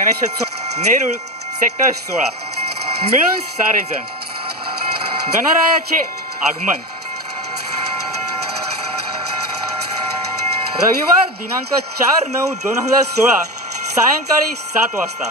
Ganeshotsav Nerul sector 16 मिळून सारेजण गणरायाचे आगमन रविवार दिनांक 4/9/2016 सायंकाळी 7 वाजता।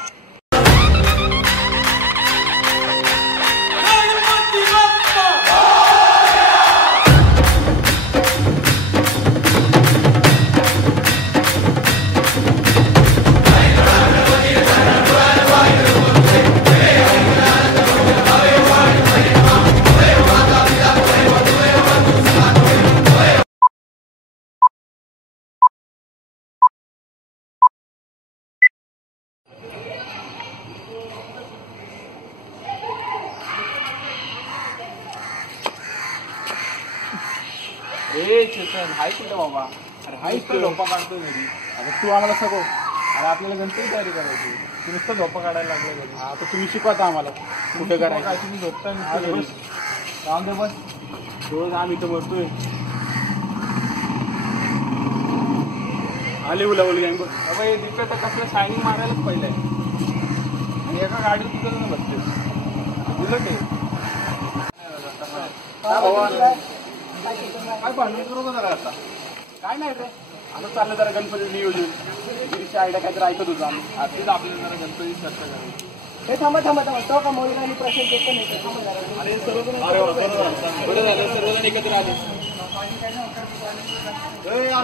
चेतन हाय कुठे बाबा? अरे हाय इथं झोपा काढतोय घरी। आता तू आम्हाला सगळं अरे आपल्याला गणपती तयारी करायची, तू नुसतं झोपा काढायला लागलं घरी। हा तर तुम्ही शिकवता आम्हाला कुठे करायचं काय? तुम्ही झोपता राहून दे बस, रोज आम्ही इथं बसतोय। आले उलावली गँग बघ बाबा, हे दिसलं तर कसलं शायनिंग मारायलाच पहिलं आहे आणि एका गाडीत तिथं बसते उलट आहे। काय भांडण करू का जरा? आता काय नाही रे, आता चाललं जरा गणपती नियोजन आयडिया काहीतरी ऐकत होतो आम्ही। आधीच आपल्याला जरा गणपती चर्चा करायची। हे थांबा तो का मोबाईल आणि प्रश्न देतो नाही अरे सर्वजण सर्वजण एकत्र आले।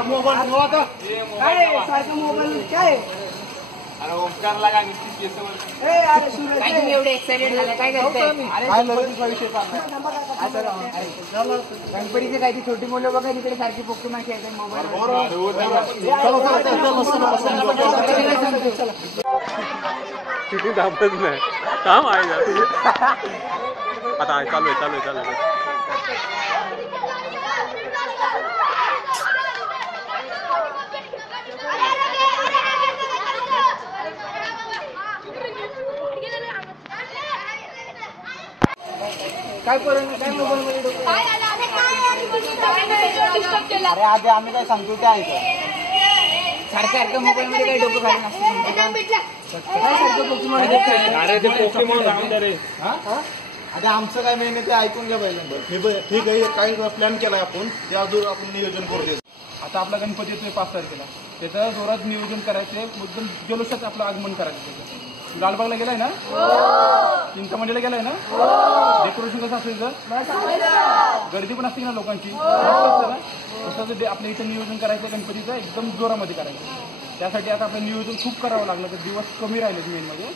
मोबाईल मोबाईल काय? अरे ओंकारला काय नुसती केस एवढे एक्साइटेड झालं काय करताय? गणपतीचे काही ती छोटी मुलं बघा तिकडे सारखी पोकेमॉन खेळतात मोबाईल। किती दाबत नाही काम आहे आता चालू आहे। काय मोबाईल अरे आधी आम्ही काय सांगतो ते ऐका। सारखं मोबाईल मध्ये काही डोकं खाली नसतं। आता आमचं काय मेन ते ऐकून घ्या पहिल्यांदा। ठीक आहे, काय प्लॅन केलाय आपण त्या अजून आपण नियोजन करू दे। आता आपला गणपती येतोय 5 तारखेला, त्याचं जोरात नियोजन करायचंय, एकदम जल्लोषात आपलं आगमन करायचं। लालबागला गेलाय ना? चिंतामणीला गेलाय ना? डेकोरेशन कसं असेल तर गर्दी पण असते ना लोकांची, तसं आपल्या इथं नियोजन करायचं गणपतीचं एकदम जोरामध्ये करायचं। त्यासाठी आता आपलं नियोजन खूप करावं लागलं, तर दिवस कमी राहिले मेनमध्ये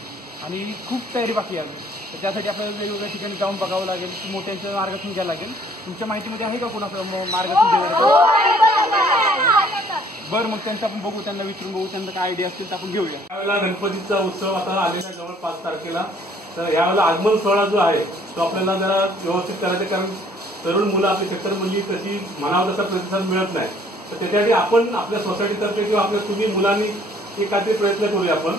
आणि खूप तयारी बाकी आहे। तर त्यासाठी आपल्याला वेगवेगळ्या ठिकाणी जाऊन बघावं लागेल, मोठ्यांचं मार्गदर्शन घ्यायला लागेल। तुमच्या माहितीमध्ये आहे का कोण आपलं मार्गदर्शन देणार? बरं, मग त्यांचं आपण बघू, त्यांना विचारून बघू, त्यांना काय आयडिया असतील तर आपण घेऊया। यावेळेला गणपतीचा उत्सव आता आलेला जवळ 5 तारखेला, तर यावेळेला आगमन सोहळा जो आहे तो आपल्याला जरा व्यवस्थित करायचा, कारण तरुण मुलं आपली सेक्टर मधली तशी म्हणावं तसा प्रतिसाद मिळत नाही। तर त्याच्यासाठी आपण आपल्या सोसायटीतर्फे किंवा आपल्या तुम्ही मुलांनी एक काहीतरी प्रयत्न करूया आपण।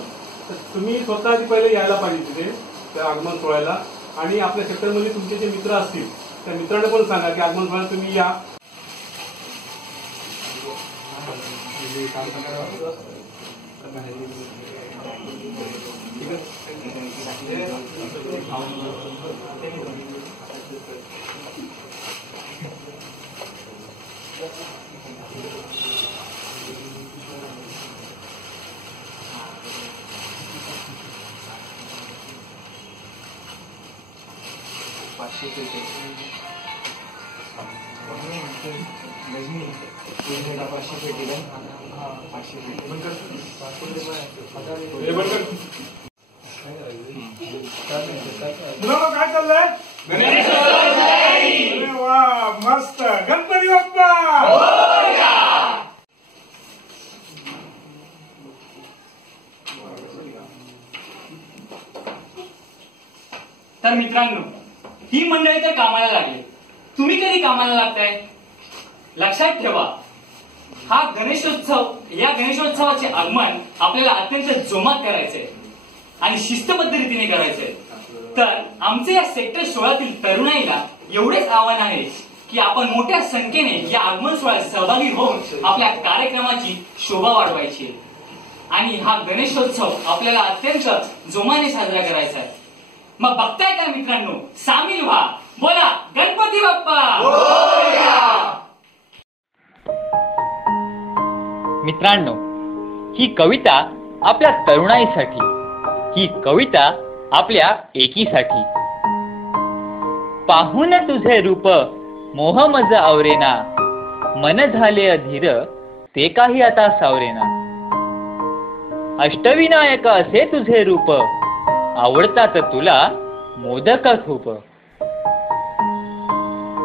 तर तुम्ही स्वतः आधी पहिले यायला पाहिजे तिथे त्या आगमन सोहळ्याला, आणि आपल्या सेक्टरमधले तुमचे जे मित्र असतील त्या मित्रांना पण सांगा की आगमन सोहळ्याला तुम्ही या। काय चाललंय? वा मस्त, गणपती बाप्पा। तर मित्रांनो, ही मंडळी तर कामाला लागली, तुम्ही कधी कामाला लागताय? लक्षात ठेवा, हा गणेशोत्सव, या गणेशोत्सवाचे आगमन आपल्याला अत्यंत जोमात करायचंय आणि शिस्तबद्ध रीतीने करायचंय। तर आमचे या सेक्टर 16तील तरुणाईला एवढेच आव्हान आहे की आपण मोठ्या संख्येने या आगमन सोहळ्यात सहभागी होऊन आपल्या कार्यक्रमाची शोभा वाढवायची। आणि हा गणेशोत्सव आपल्याला अत्यंत जोमाने साजरा करायचा आहे. मग बघताय का मित्रांनो, सामील व्हा, बोला गणपती बाप्पा. मित्रांनो, ही कविता आपल्या तरुणाईसाठी, ही कविता आपल्या एकीसाठी. पाहून तुझे रूप मोह मज आवरेना, मन झाले अधीर ते काही आता सावरेना. अष्टविनायक असे तुझे रूप, आवडतात तुला मोदक खूप.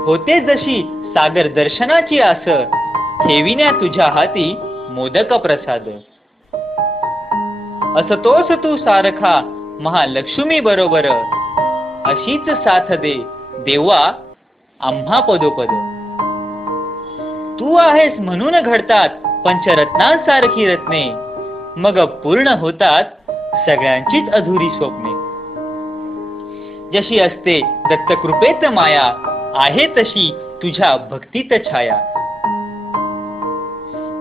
होते जशी सागर दर्शनाची आस, ठेविण्या तुझ्या हाती मोदक प्रसाद. असतोस तू सारखा महालक्ष्मी बरोबर, अशीच साथ दे देवा आम्हा पदोपद. तू आहेस म्हणून घडतात पंचरत्नांसारखी रत्ने, मग पूर्ण होतात सगळ्यांचीच अधुरी स्वप्ने. जशी असते दत्तकृपेत माया, आहे तशी तुझ्या भक्तीत छाया.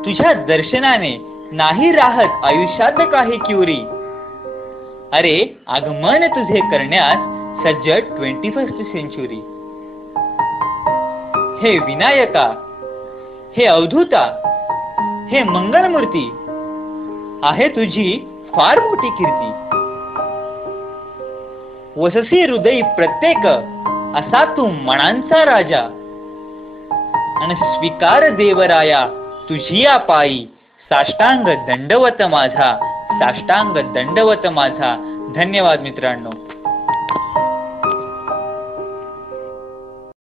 तुझ्या दर्शनाने नाही राहत आयुष्यात काही क्युरी, अरे आगमन तुझे करण्यास सज्ज 21st सेंचुरी. हे विनायका, हे अवधूता, हे मंगलमूर्ती, आहे तुझी फार मोठी कीर्ती. वससी हृदयी प्रत्येक असा तू मनांचा राजा, आणि स्वीकार देवराया तुझी या पायी. साष्टांग दंडवत माझा, साष्टांग दंडवत माझा. धन्यवाद मित्रांनो.